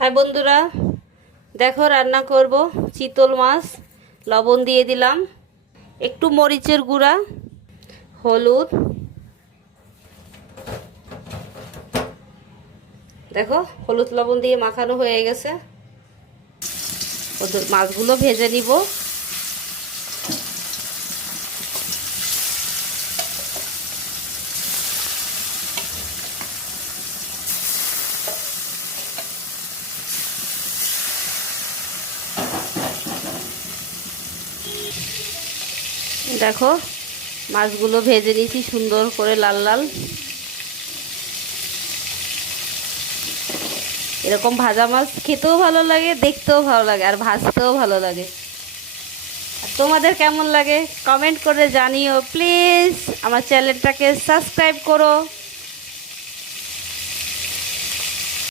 High বন্ধুরা, দেখো রান্না করব চিতল মাছ। লবণ দিয়ে দিলাম, একটু মরিচের গুঁড়া, হলুদ। দেখো হলুদ লবণ দিয়ে মাখানো হয়ে গেছে। ওদের মাছগুলো ভেজে নিব। দেখো মাছগুলো ভেজে নিয়েছি সুন্দর করে লাল লাল। এরকম ভাজা মাছ খেতেও ভালো লাগে, দেখতেও ভালো লাগে, আর ভাজতেও ভালো লাগে। আর তোমাদের কেমন লাগে কমেন্ট করে জানিও প্লিজ। আমার চ্যানেলটাকে সাবস্ক্রাইব করো।